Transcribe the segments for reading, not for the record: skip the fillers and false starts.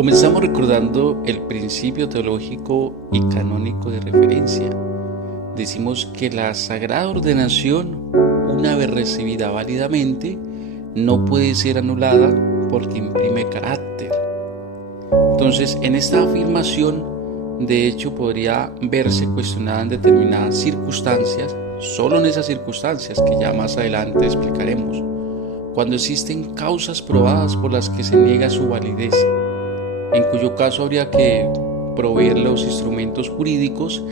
Comenzamos recordando el principio teológico y canónico de referencia. Decimos que la sagrada ordenación, una vez recibida válidamente, no puede ser anulada porque imprime carácter. Entonces, en esta afirmación, de hecho, podría verse cuestionada en determinadas circunstancias, solo en esas circunstancias que ya más adelante explicaremos, cuando existen causas probadas por las que se niega su validez, en cuyo caso habría que proveer los instrumentos jurídicos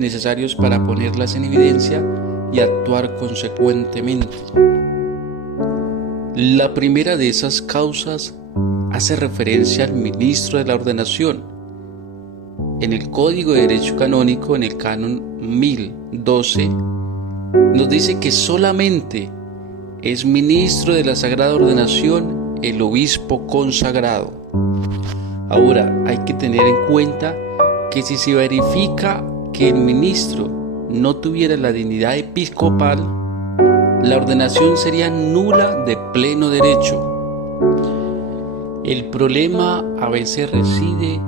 necesarios para ponerlas en evidencia y actuar consecuentemente. La primera de esas causas hace referencia al ministro de la ordenación. En el Código de Derecho Canónico, en el Canon 1012, nos dice que solamente es ministro de la Sagrada Ordenación el obispo consagrado. Ahora, hay que tener en cuenta que si se verifica que el ministro no tuviera la dignidad episcopal, la ordenación sería nula de pleno derecho. El problema a veces reside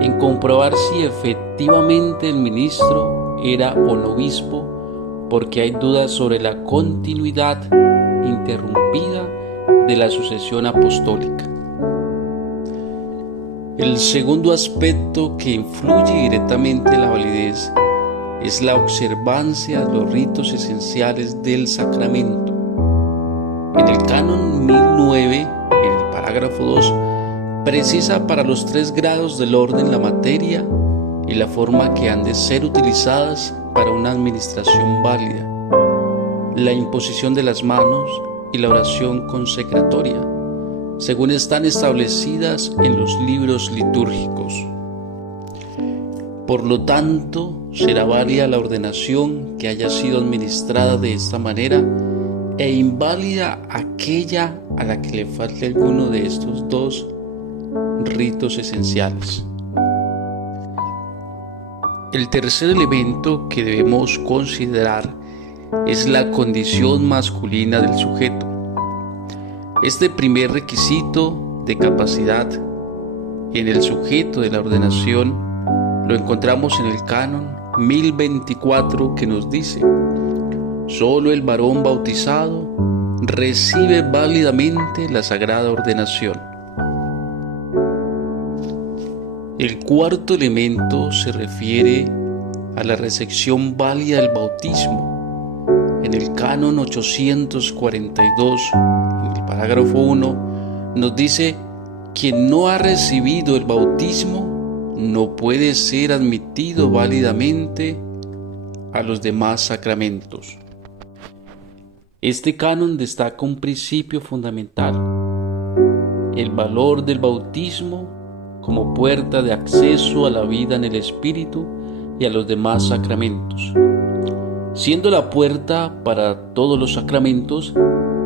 en comprobar si efectivamente el ministro era o no obispo, porque hay dudas sobre la continuidad interrumpida de la sucesión apostólica. El segundo aspecto que influye directamente en la validez es la observancia de los ritos esenciales del sacramento. En el Canon 1009, en el parágrafo 2, precisa para los 3 grados del orden la materia y la forma que han de ser utilizadas para una administración válida: la imposición de las manos y la oración consecratoria, según están establecidas en los libros litúrgicos. Por lo tanto, será válida la ordenación que haya sido administrada de esta manera e inválida aquella a la que le falte alguno de estos 2 ritos esenciales. El tercer elemento que debemos considerar es la condición masculina del sujeto. Este primer requisito de capacidad en el sujeto de la ordenación lo encontramos en el Canon 1024, que nos dice: solo el varón bautizado recibe válidamente la sagrada ordenación. El cuarto elemento se refiere a la recepción válida del bautismo. En el Canon 842, en el parágrafo 1, nos dice: quien no ha recibido el bautismo no puede ser admitido válidamente a los demás sacramentos. Este canon destaca un principio fundamental: el valor del bautismo como puerta de acceso a la vida en el Espíritu y a los demás sacramentos. Siendo la puerta para todos los sacramentos,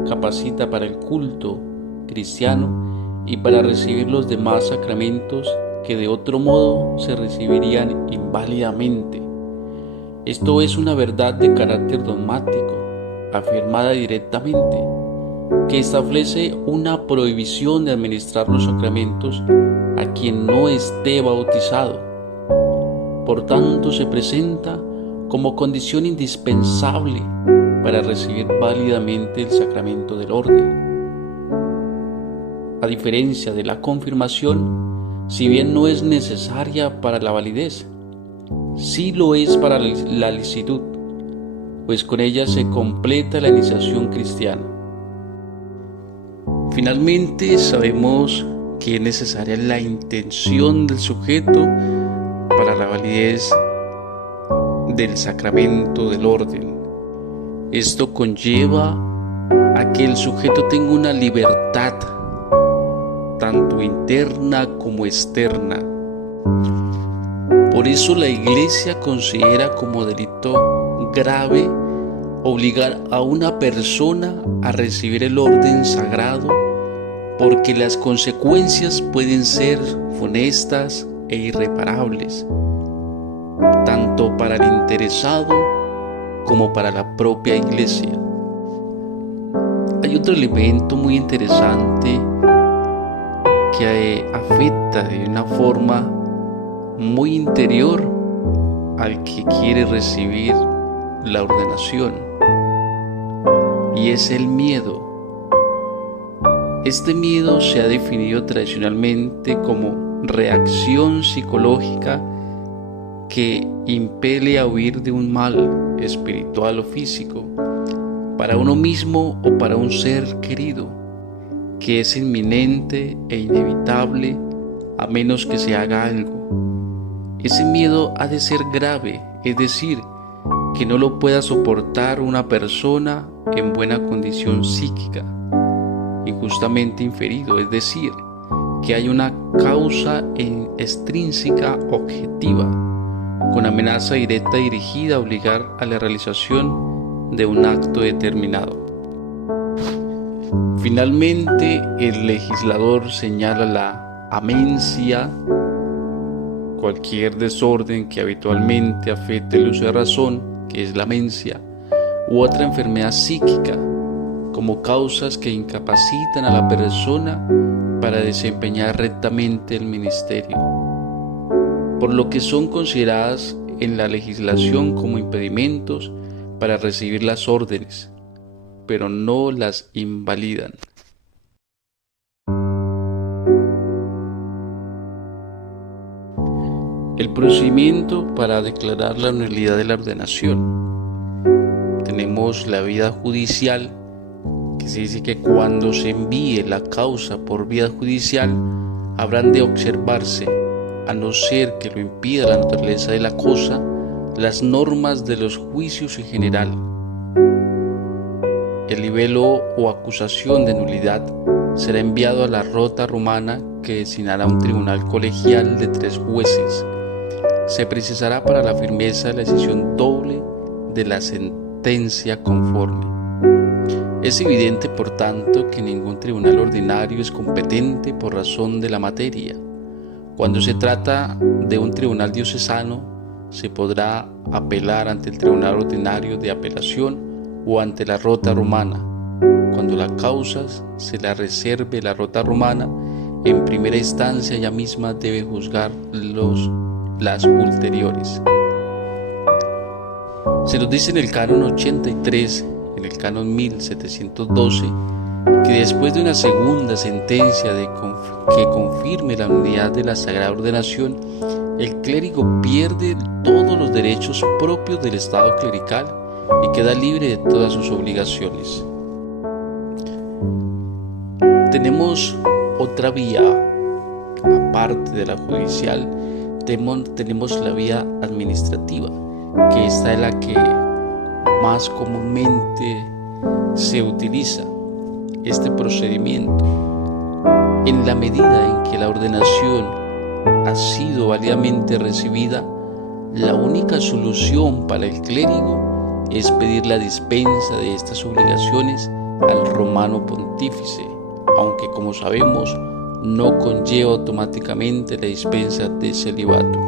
capacita para el culto cristiano y para recibir los demás sacramentos que de otro modo se recibirían inválidamente. Esto es una verdad de carácter dogmático, afirmada directamente, que establece una prohibición de administrar los sacramentos a quien no esté bautizado. Por tanto, se presenta como condición indispensable para recibir válidamente el sacramento del orden. A diferencia de la confirmación, si bien no es necesaria para la validez, sí lo es para la licitud, pues con ella se completa la iniciación cristiana. Finalmente, sabemos que es necesaria la intención del sujeto para la validez del sacramento del orden. Esto conlleva a que el sujeto tenga una libertad tanto interna como externa. Por eso la Iglesia considera como delito grave obligar a una persona a recibir el orden sagrado, porque las consecuencias pueden ser funestas e irreparables, tanto para el interesado como para la propia Iglesia. Hay otro elemento muy interesante que afecta de una forma muy interior al que quiere recibir la ordenación, y es el miedo. Este miedo se ha definido tradicionalmente como reacción psicológica que impele a huir de un mal espiritual o físico, para uno mismo o para un ser querido, que es inminente e inevitable a menos que se haga algo. Ese miedo ha de ser grave, es decir, que no lo pueda soportar una persona en buena condición psíquica, injustamente inferido, es decir, que hay una causa extrínseca objetiva, con amenaza directa dirigida a obligar a la realización de un acto determinado. Finalmente, el legislador señala la amencia, cualquier desorden que habitualmente afecte el uso de razón, que es la amencia, u otra enfermedad psíquica, como causas que incapacitan a la persona para desempeñar rectamente el ministerio, por lo que son consideradas en la legislación como impedimentos para recibir las órdenes, pero no las invalidan. El procedimiento para declarar la nulidad de la ordenación. Tenemos la vía judicial, que se dice que cuando se envíe la causa por vía judicial, habrán de observarse, a no ser que lo impida la naturaleza de la cosa, las normas de los juicios en general. El libelo o acusación de nulidad será enviado a la rota romana, que designará un tribunal colegial de 3 jueces. Se precisará para la firmeza la decisión doble de la sentencia conforme. Es evidente, por tanto, que ningún tribunal ordinario es competente por razón de la materia. Cuando se trata de un tribunal diocesano, se podrá apelar ante el tribunal ordinario de apelación o ante la rota romana. Cuando la causa se la reserve la rota romana, en primera instancia ella misma debe juzgar las ulteriores. Se nos dice en el canon 83, en el canon 1712, que después de una segunda sentencia que confirme la nulidad de la Sagrada Ordenación, el clérigo pierde todos los derechos propios del estado clerical y queda libre de todas sus obligaciones. Tenemos otra vía, aparte de la judicial. Tenemos la vía administrativa, que esta es la que más comúnmente se utiliza. Este procedimiento, en la medida en que la ordenación ha sido válidamente recibida, la única solución para el clérigo es pedir la dispensa de estas obligaciones al romano pontífice, aunque, como sabemos, no conlleva automáticamente la dispensa de celibato.